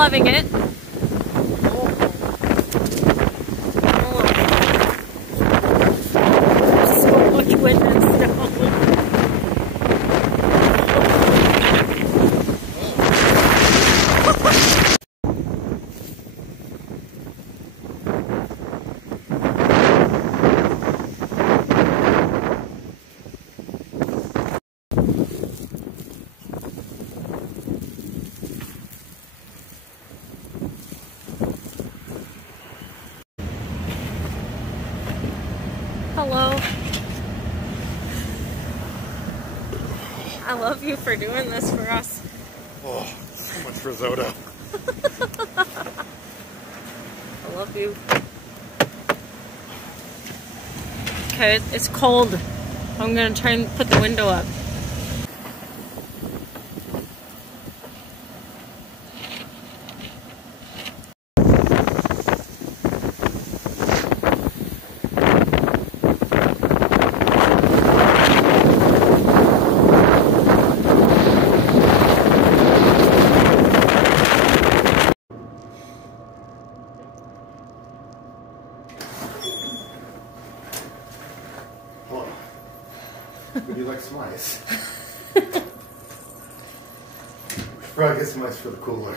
loving it. So much wind and snow. Hello. I love you for doing this for us. Oh, so much risotto. I love you. Okay, it's cold. I'm gonna try and put the window up. Would you like some ice? We should probably get some ice for the cooler.